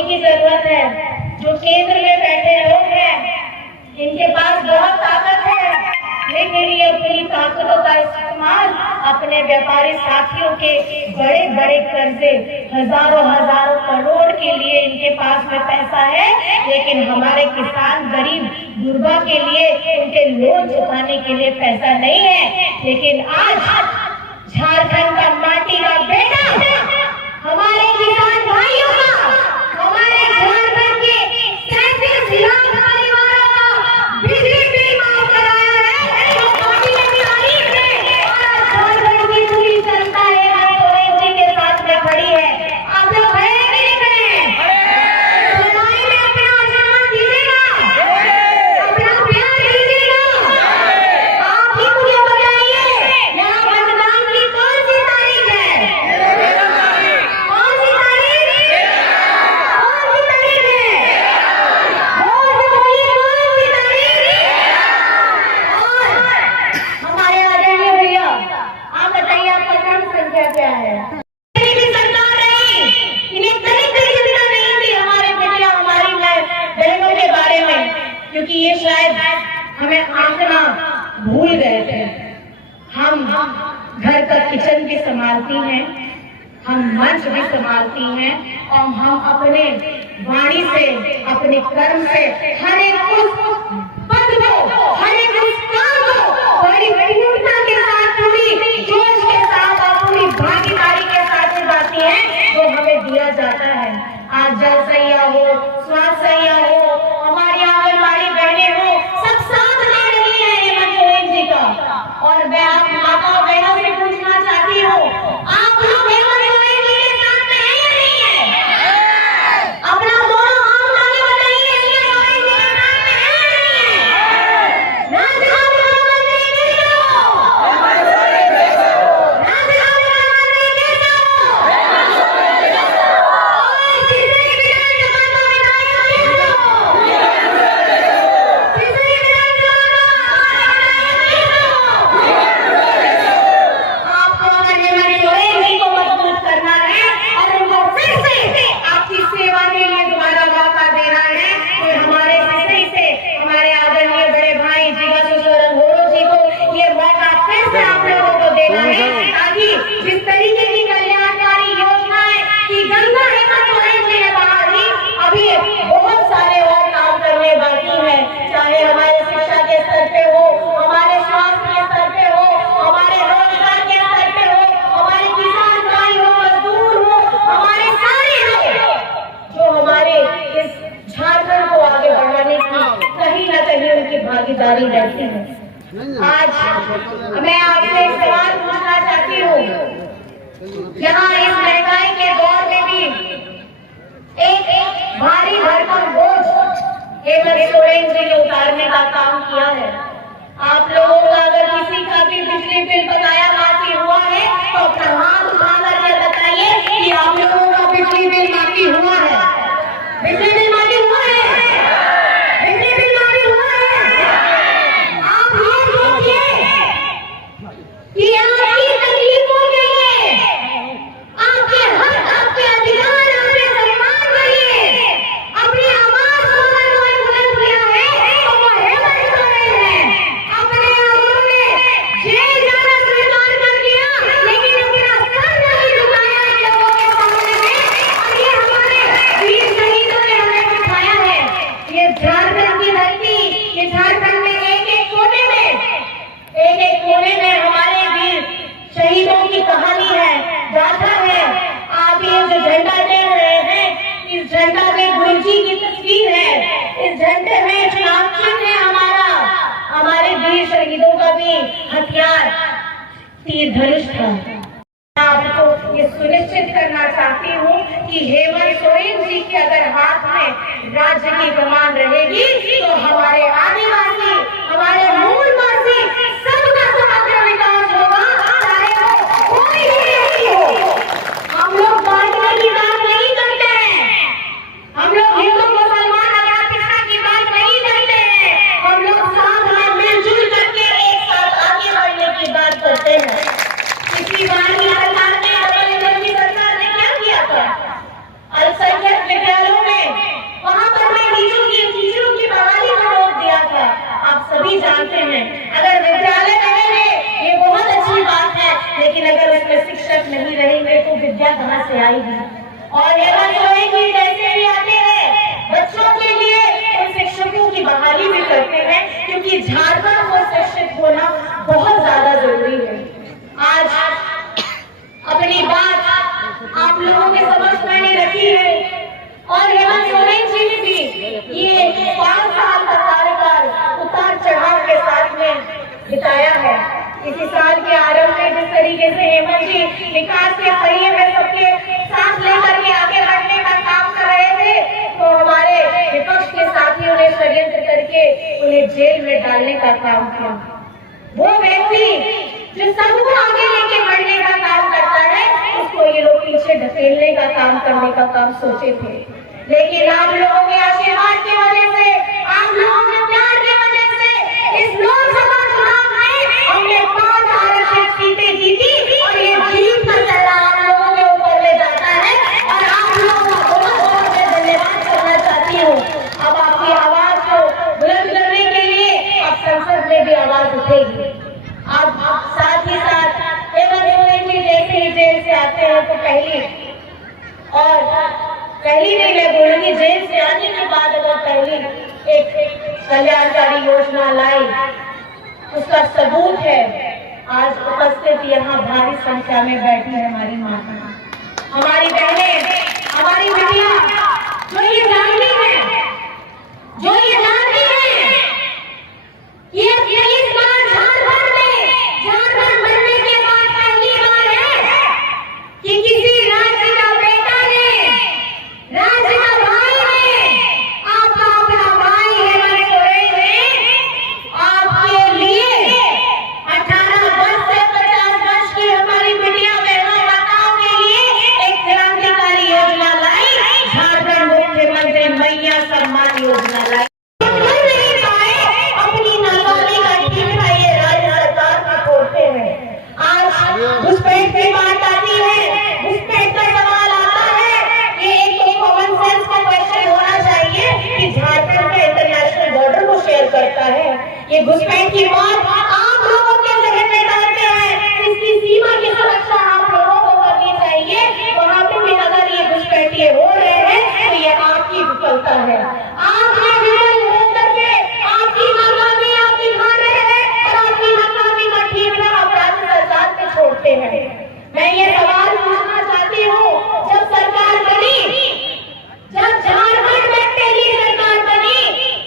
सोचने की जरूरत है। जो केंद्र में बैठे लोग हैं, इनके पास बहुत ताकत है, लेकिन ये अपनी ताकतों का इस्तेमाल अपने व्यापारी साथियों के बड़े बड़े कर्जे, हजारों हजारों करोड़ के लिए इनके पास में पैसा है, लेकिन हमारे किसान गरीब गुरबा के लिए उनके लोन चुकाने के लिए पैसा नहीं है। लेकिन आज झारखंड का माटी का बेटा, हमारे किसान भाइयों का, हमारे झारखंड के 37 लाख परिवारों का बिजली बिल माफ कराया है, जो काफी तारीफ है। और झारखंड की पूरी जनता हेमंत जी के साथ में खड़ी है। आप लोग है कि नहीं खड़े? चुनाव में अपना आशीर्वाद दीजिएगा, अपना प्यार दीजिएगा। आप ही मुझे बताइए, यहाँ मतदान की कौन सी तारीख है? कौन सी तारीख है? वोट बोलिए, कौन सी तारीख है? और हमारे आदरणीय भैया, आप बताइए आपका क्रम संख्या क्या है? कहीं भी सरकार नहीं, इन्हें कहीं चिंता नहीं थी हमारे बेटिया हमारी बहनों के बारे में, क्योंकि ये शायद हमें आंकना भूल गए थे। हम घर का किचन भी संभालती हैं, हम मंच भी संभालती हैं, और हम अपने वाणी से, अपने कर्म से हर एक उस पद को, हर एक उस काम को बड़ी पूर्णता के साथ, पूरी जोश के साथ और पूरी भागीदारी के साथ निभाती हैं, जो हमें दिया जाता है। आज जल सैया हो, स्वास्थ्य सैया हो, हमारी आंगनबाड़ी बहनें हो, सब साथ दे रही है हेमंत सोरेन जी का। और मैं आप माता बहनों से पूछना चाहती हूँ, आप लोग हेमंत सोरेन जी के साथ में है या नहीं है? अपना दोनों हाथ आगे बताइए, हेमंत सोरेन जी के साथ में है या नहीं है? ना जाओ प्रधानमंत्री के जाओ, ना जाओ प्रधानमंत्री के जाओ, और किसी विधानसभा का विधायक के जाओ, किसी विधानसभा आपको अगर हेमंत सोरेन जी को मजबूत करना है और उनको फिर से आपकी सेवा के लिए दोबारा मौका देना है, तो हमारे सिसई से हमारे आदरणीय बड़े भाई जीवा सुसोरन होरो जी को ये मौका फिर से आप लोगों को देना है, ताकि जिस तरीके की कल्याणकारी योजनाएं की गंगा हेमंत सोरेन जी ने बहा दी, अभी बहुत सारे और काम करने बाकी हैं। चाहे हमारे शिक्षा के स्तर पे हो, हमारे स्वास्थ्य के स्तर पे हो, हमारे रोजगार के स्तर पे हो, हमारे किसान भाई हो, मजदूर हो, हमारे सारे लोग जो हमारे इस झारखंड को आगे बढ़ाने की कहीं ना कहीं उनकी भागीदारी रहती है। आज मैं आपसे एक सवाल पूछना चाहती हूँ, यहाँ इस महंगाई के दौर में भी एक भारी भरकम बोझ हेमंत सोरेन जी ने उतारने का काम किया है। आप लोगों का अगर किसी का भी बिजली बिल बकाया माफी हुआ है, तो अपना हाथ उठाकर के बताइए कि आप लोगों का बिजली बिल माफी हुआ है। बिजली बिल माफी हुआ है, बिजली बिल माफी हुआ है। आप ये सोचिए कि आपकी तकलीफों के लिए, आपके हक, आपके अधिकार, आपके सम्मान के लिए अपनी आवाज को अगर कोई बुलंद किया है, तो वो हेमंत सोरेन है। अपने आप उन्होंने जेल जाना स्वीकार कर लिया, लेकिन अपना सर नहीं झुकाया इन लोगों के सामने में, और ये हमारे वीर शहीदों ने हमें सिखाया है। ये झारखंड की धरती, ये झारखंड में एक एक कोने में हमारे वीर शहीदों की कहानी है, गाथा है। आप ये जो झंडा दे रहे हैं, इस झंडा में गुरु जी की तस्वीर है, इस झंडे में चुनाव चिन्ह है हमारा, हमारे वीर शहीदों का भी हथियार तीर धनुष था। मैं आपको ये सुनिश्चित करना चाहती हूँ कि हेमंत सोरेन जी के अगर हाथ में राज्य की कमान रहेगी, तो हमारे आदिवासी, हमारे मूलवासी सबका समग्र विकास होगा, चाहे वो कोई भी हो। हम लोग बांटने की बात नहीं करते हैं, हम लोग हिंदू मुसलमान अगला पिछड़ा की बात नहीं करते हैं, हम लोग साथ में मिलजुल करके एक साथ आगे बढ़ने की बात करते हैं। पिछली बार की सरकार ने, डबल इंजन की सरकार ने क्या किया था? अल्पसंख्यक विद्यालयों में विद्या कहाँ से आएगी। और हेमंत सोरेन जी जैसे भी आते हैं बच्चों के लिए उन शिक्षकों की बहाली भी करते हैं, क्योंकि झारखंड को शिक्षित होना बहुत ज्यादा जरूरी है। आज अपनी बात आप लोगों के समक्ष मैंने रखी है और हेमंत सोरेन जी ने भी ये 5 साल का कार्यकाल उतार चढ़ाव के साथ में बिताया है। इसी साल के आरंभ में जिस तरीके से हेमंत जी विकास के पहिए में सबके साथ लेकर के आगे बढ़ने का काम कर रहे थे, तो हमारे विपक्ष के साथियों ने षड्यंत्र करके उन्हें जेल में डालने का काम किया। वो व्यक्ति जो सबको आगे लेके बढ़ने का काम करता है, उसको ये लोग पीछे ढकेलने का काम करने का काम सोचे थे। लेकिन आप लोगों के आशीर्वाद की वजह से, आप लोगों के प्यार की वजह से इस लोकसभा चुनाव में हमने 5 आरक्षित सीटें जीती और ये जीत का चला आप लोगों के ऊपर ले जाता है और आप लोगों को बहुत धन्यवाद करना चाहती हूँ। अब आपकी आवाज को बुलंद करने के लिए अब संसद में भी आवाज उठेगी। अब साथ ही साथ हेमंत सोरेन जी जैसे ही जेल से आते हैं तो पहली नहीं मैं बोलूंगी, जेल से आने के बाद अगर पहली एक कल्याणकारी योजना लाई, उसका सबूत है आज उपस्थित यहाँ भारी संख्या में बैठी है हमारी माता, हमारी बहनें, हमारी बेटियां, जो ये जानती है कि अब 23 बार झारखंड बनने के बाद पहली बार है कि किसी राज्य का बेटा ने, राज्य का भाई ने, आपका अपना भाई हेमंत सोरेन ने आपके लिए 18 वर्ष से 50 वर्ष की हमारी बिटिया बहनों माताओं के लिए एक क्रांतिकारी योजना लाई, झारखंड मुख्यमंत्री मैया सम्मान योजना लाई। घुसपैठ की बात आती है, घुसपैठ का सवाल आता है, ये एक तो कॉमन सेंस का क्वेश्चन होना चाहिए कि झारखंड के इंटरनेशनल बॉर्डर को शेयर करता है। ये घुसपैठ की बात आप लोगों के जहन में डालते हैं, इसकी सीमा की सुरक्षा आप लोगों को करनी चाहिए। वहां पे भी अगर ये घुसपैठिए हो रहे हैं तो ये आपकी विफलता है। आपने विफल होकर के आपकी नाकामी आप दिखा रहे हैं और आपकी नाकामी का ठीकरा अपराध सरकार पे छोड़ते हैं। मैं ये सवाल पूछना चाहती हूँ, जब सरकार बनी, जब झारखंड में पहली सरकार बनी,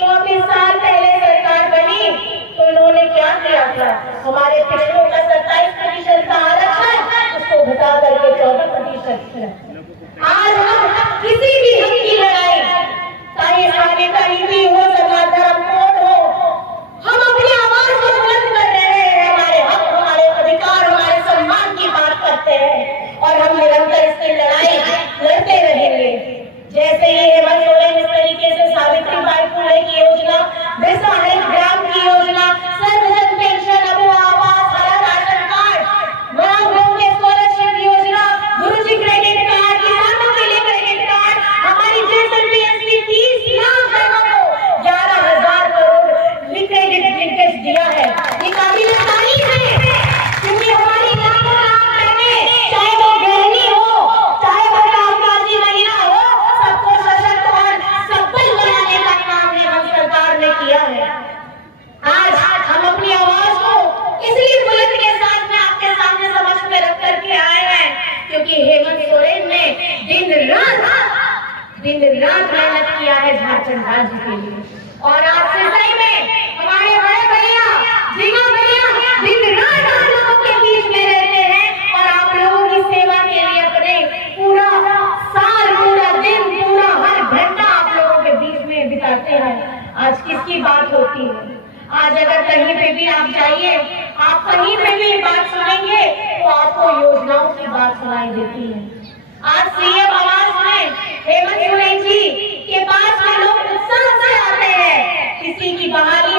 24 साल पहले सरकार बनी, तो इन्होंने क्या किया था? हमारे पिछड़ों का 27% का आरक्षण उसको घटा करके 14% किया। आज हम किसी भी हक की लड़ाई, चाहे खाने का यूपी हो, समाज धर्म कोड हो, हम अपनी आवाज को बुलंद कर रहे हैं, हमारे हक, हमारे अधिकार, हमारे सम्मान की बात करते हैं और हम निरंतर इसकी लड़ाई लड़ते रहेंगे। जैसे ही हेमंत सोरेन इस तरीके से सावित्रीबाई फुले की योजना, बिरसा हेल्थ ग्राम की योजना, सर्वजन पेंशन, अबू आवास, हरा राशन कार्ड, मां के स्कॉलरशिप योजना, गुरुजी क्रेडिट कार्ड, किसानों के लिए क्रेडिट कार्ड, हमारी JSLPSC 30 लाख लोगों को 11,000 करोड़ लिंकेज दिया है। ये काबिल तारीफ है, क्योंकि हमारी लाखों लाख बहनें, चाहे वो गृहिणी हो, चाहे वो कामकाजी महिला हो, सबको सशक्त और सफल बनाने का काम हेमंत सरकार ने किया है। आज हम अपनी आवाज को इसलिए बुलंद के साथ में आपके सामने समक्ष में रख करके आए हैं, क्योंकि हेमंत सोरेन ने दिन रात मेहनत किया है झारखंड राज्य के लिए। और आपसे सही में हमारे बड़े भैया, जीवा भैया दिन रात आप लोगों के बीच में रहते हैं और आप लोगों की सेवा के लिए अपने पूरा साल, पूरा दिन, पूरा हर घंटा आप लोगों के बीच में बिताते हैं। आज किसकी बात होती है? आज अगर कहीं पे भी आप जाइए, आप कहीं पे भी बात सुनेंगे तो आपको योजनाओं की बात सुनाई देती है। आज सीएम आवास में हेमंत सोरेन जी के पास में लोग उत्साह से आते हैं, किसी की बहाली